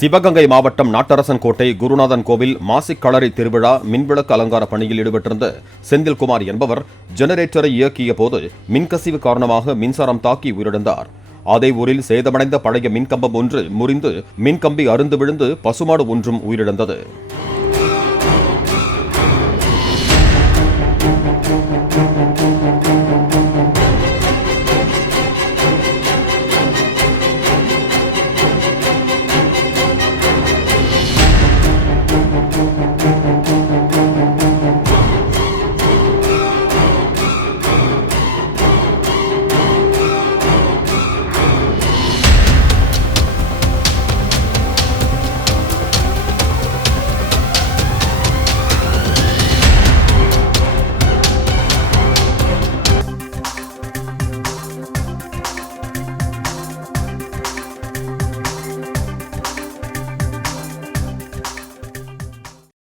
சிவகங்கை மாவட்டம் நாட்டரசன் கோட்டை குருநாதன் கோவில் மாசிக் களரி திருவிழா மின்விளக்கு அலங்கார பணியில் ஈடுபட்டிருந்த செந்தில்குமார் என்பவர் ஜெனரேட்டரை இயக்கிய போது மின்கசிவு காரணமாக மின்சாரம் தாக்கி உயிரிழந்தார். அதே ஊரில் சேதமடைந்த பழைய மின்கம்பம் ஒன்று முறிந்து மின்கம்பி அறுந்து விழுந்து பசுமாடு ஒன்றும் உயிரிழந்தது.